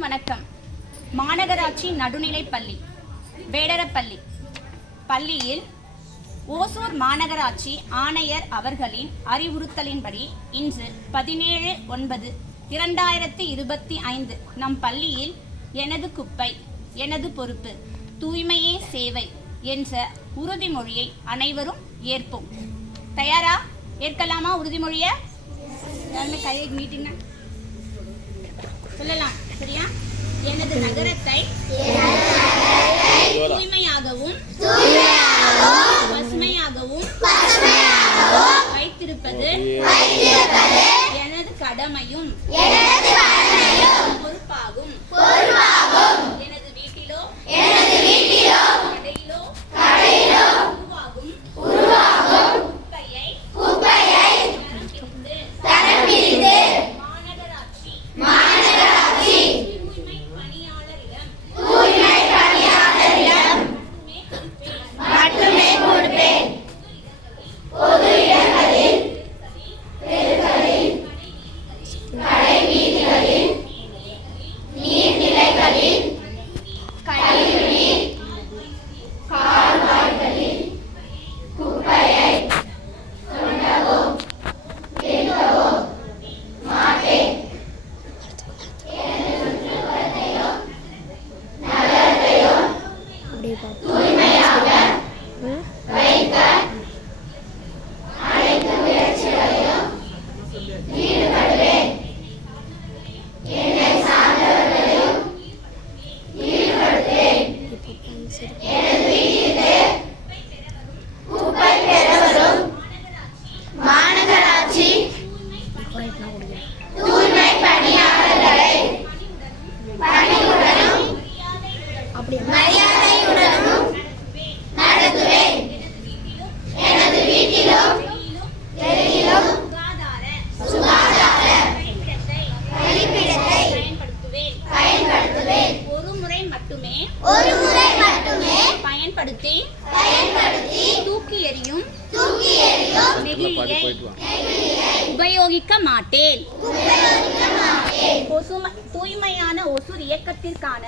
வணக்கம். மாநகராட்சி நடுநிலைப்பள்ளி வேடரப்பள்ளி பள்ளியில் ஓசூர் மாநகராட்சி ஆணையர் அவர்களின் அறிவுறுத்தலின்படி இன்று 17/9/2025 நம் பள்ளியில் எனது குப்பை எனது பொறுப்பு, தூய்மையே சேவை என்ற உறுதிமொழியை அனைவரும் ஏற்போம். தயாரா? ஏற்கலாமா உறுதிமொழியை? கையை மீட்டிங்க சொல்லலாம். சரியா? எனது நகரத்தை தூய்மையாகவும் பசுமையாகவும் வைத்திருப்பது எனது கடமையும் பொறுப்பாகும். எனது வீட்டிலோ கடையிலோ உருவாகும் குப்பையை தரம் பிரித்து மாநகராட்சி தூய்மை பணியாளரிடம் மட்டுமே கொடுப்பேன். பொது இடங்களில், தெருக்களில், கடை வீதிகளில், நீர்நிலைகளில், கழிவுநீர் கால்வாய்களில் குப்பையை தோண்டவோ எரிக்கவோ மாட்டேன். நகரத்தையோ தூய்மையாக வைக்க அனைத்து முயற்சிகளையும் ஈடுபடுவேன். என்னை சார்ந்தவர்களையும் ஈடுபடுவேன். எனது வீட்டிற்கு குப்பை பெற வரும் மாநகராட்சி தூய்மை பணியாளர்களை பணிவுடனும் மரியாதையுடனும் நடத்துவேன். எனது வீட்டிலும் தெருவிலும் சுகாதார கழிப்பிடத்தை பயன்படுத்துவேன். ஒரு முறை மட்டுமே பயன்படுத்தி தூக்கி எறியும் நெகிழியை உபயோகிக்க மாட்டேன். தூய்மையான ஒசூர் இயக்கத்திற்கான